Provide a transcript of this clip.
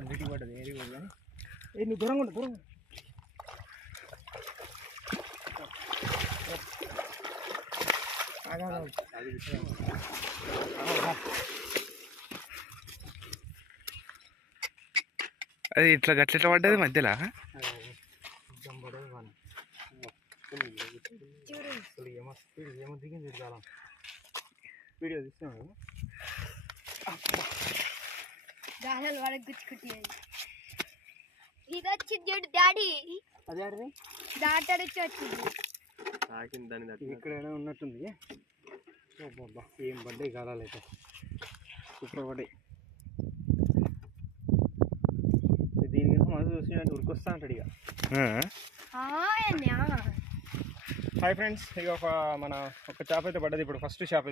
వీటికి పడ్డది ఏది కూడా ఏ నువ్వు దూరంగా ఉండు దూరంగా అది ఇట్లా గట్ల పడ్డది మధ్యలో ఏమో దిగింది కాలం వీడియో తీస్తున్నాడు గాజాలు వాడకు గుచ్చుకుంటే ఇది వచ్చింది చూడు డాడీ అదే ఆడిది దాటాడు వచ్చింది ఇక్కడ ఉన్నట్టుంది బాబా ఏం పడ్డాయి కాలాలు అయితే సూపర్ పడ్డాయి దీనికి మనసు చూసి ఉరికొస్తా అంటాడు ఇక హాయ్ ఫ్రెండ్స్ ఇక మన ఒక చేప అయితే పడ్డది ఇప్పుడు ఫస్ట్ చేప